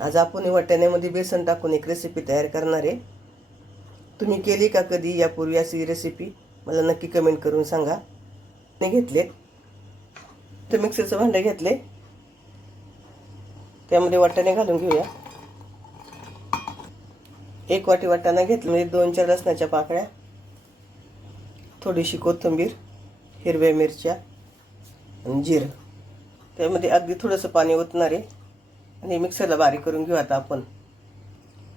आज आपण वाटाण्यामध्ये बेसन टाकून एक रेसिपी तयार करणार आहे। तुम्ही केली का कधी यापूर्वी अशी रेसिपी? मला नक्की कमेंट करून सांगा। मी घेतले तर मिक्सरचं भांडं घेतले, त्यामध्ये वाटाणे घालून घेऊया। 1 वाटी वाटाणा घेतला, म्हणजे 2-4 लसणाच्या पाकळ्या, थोडीशी कोथिंबीर, हिरव्या मिरच्या आणि जिरं। त्यामध्ये अगदी थोडंसं पाणी ओतणार आहे आणि मिक्सरला बारीक करून घेऊ। आता आपण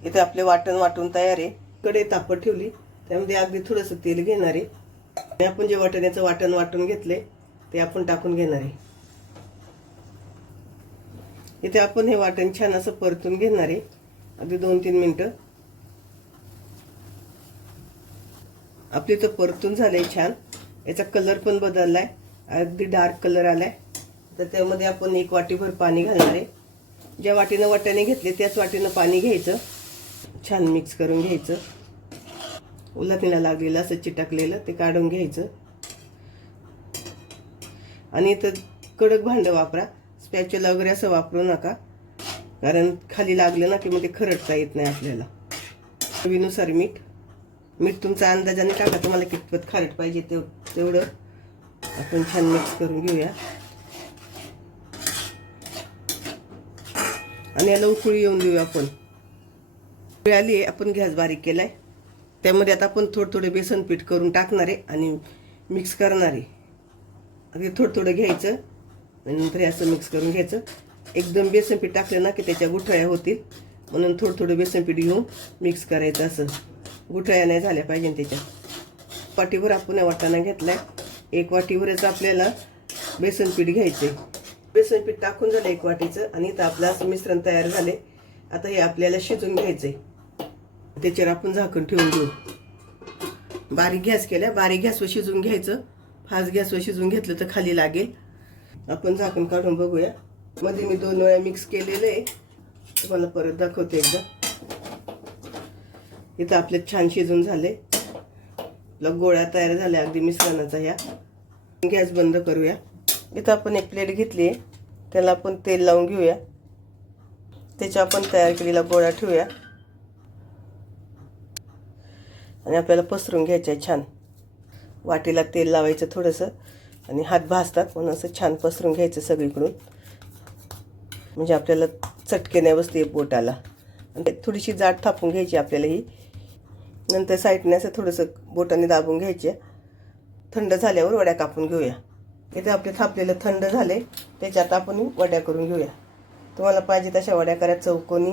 इथे आपले वाटण वाटून तयार आहे। कढई तापत ठेवली, त्यामध्ये अगदी थोडंसं तेल घेणार आहे आणि आपण जे वाटाण्याचं वाटण वाटून घेतले ते आपण टाकून घेणार आहे। इथे आपण हे वाटण छान असं परतून घेणार आहे, अगदी 2-3 मिनिटं। आपले तर परतून झाले छान, याचा कलर पण बदललाय, अगदी डार्क कलर आलाय। तर त्यामध्ये आपण 1 वाटीभर पाणी घालणार आहे। ज्या वाटीनं वाटाणे घेतले त्याच वाटीनं पाणी घ्यायचं, छान मिक्स करून घ्यायचं। उलटणीला लागलेलं असं चिटकलेलं ते काढून घ्यायचं आणि इथं कडक भांडं वापरा, स्पॅच्युला वगैरे असं वापरू नका, कारण खाली लागलं ना की मग ते खरडता येत नाही आपल्याला। चवीनुसार मीठ तुमच्या अंदाजाने टाका, तुम्हाला कितपत खारट पाहिजे तेवढं आपण छान मिक्स करून घेऊया आणि याला उकळी येऊन देऊया आपण। उकळी आली, आपण गॅस बारीक केलाय। त्यामध्ये आता आपण थोडं बेसन पीठ करून टाकणार आहे आणि मिक्स करणार आहे। अगदी थोडं घ्यायचं आणि नंतर असं मिक्स करून घ्यायचं। एकदम बेसन पीठ टाकलं ना की त्याच्या गुठळ्या होतील, म्हणून थोडं बेसन पीठ घेऊन मिक्स करायचं। असं गुठळ्या नाही झाल्या पाहिजे त्याच्या। वाटीभर आपण वाटाणा घेतलाय, 1 वाटीवरच आपल्याला बेसन पीठ घ्यायचंय। बेसन पीठ टाकून झालं 1 वाटीचं आणि इथं आपलं असं मिश्रण तयार झाले। आता हे आपल्याला शिजून घ्यायचंय, त्याच्यावर आपण झाकण ठेवून घेऊ। बारीक गॅस केला, बारीक गॅसवर शिजून घ्यायचं। फास्ट गॅसवर शिजून घेतलं तर खाली लागेल। आपण झाकण काढून बघूया। मध्ये मी 2 वेळा मिक्स केलेलं आहे, तुम्हाला परत दाखवते एकदा। इथं आपले छान शिजून झाले, गोळा तयार झाला अगदी मिश्रणाचा। ह्या गॅस बंद करूया। इथं आपण एक प्लेट घेतली आहे, त्याला आपण तेल लावून घेऊया। त्याच्या आपण तयार केलेला गोळा ठेवूया आणि आपल्याला पसरून घ्यायचं आहे छान। वाटीला तेल लावायचं थोडंसं आणि हात भाजतात, म्हणून असं छान पसरून घ्यायचं सगळीकडून, म्हणजे आपल्याला चटके नाही बसते बोटाला। आणि थोडीशी जाड थापून घ्यायची आपल्याला ही, नंतर साईडने असं थोडंसं बोटाने दाबून घ्यायचे। थंड झाल्यावर वड्या कापून घेऊया। इथे आपले थापलेलं थंड झाले, त्याच्यात आपण वड्या करून घेऊया। तुम्हाला पाहिजे तशा वड्या करा, चौकोनी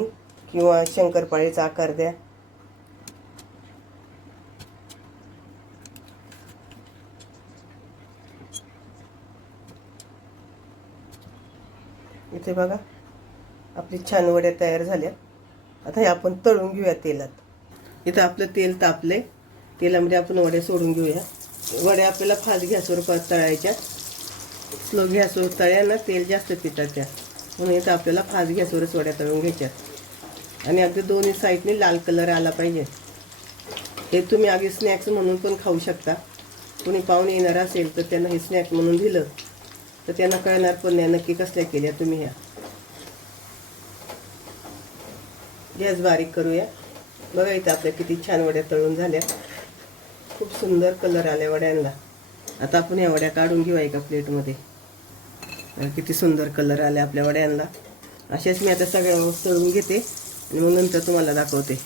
किंवा शंकरपाळीचा आकार द्या। इथे बघा आपली छान वड्या तयार झाल्या। आता हे आपण तळून घेऊया तेलात। इथं आपलं तेल तापले, तेलामध्ये आपण वड्या सोडून घेऊया। वड्या आपल्याला फास्ट गॅसवर तळायच्या, स्लो गॅसवर तळ्या ना तेल जास्त पितात त्या, म्हणून इथं आपल्याला फास्ट गॅसवरच वड्या तळून घ्यायच्या आणि अगदी दोन्ही साईडने लाल कलर आला पाहिजे। हे तुम्ही अगदी स्नॅक्स म्हणून पण खाऊ शकता। कोणी पाहुणे येणार असेल तर त्यांना हे स्नॅक म्हणून दिलं तर त्यांना कळणार पण नाही नक्की कसल्या केल्या तुम्ही ह्या। गॅस बारीक करूया। बघा इथं आपल्या किती छान वड्या तळून झाल्या, खूप सुंदर कलर आल्या वड्यांना। आता आपण ह्या वड्या काढून घेऊया एका प्लेटमध्ये। किती सुंदर कलर आले आपल्या वड्यांना। अशाच मी आता सगळ्या तळून घेते आणि मग नंतर तुम्हाला दाखवते।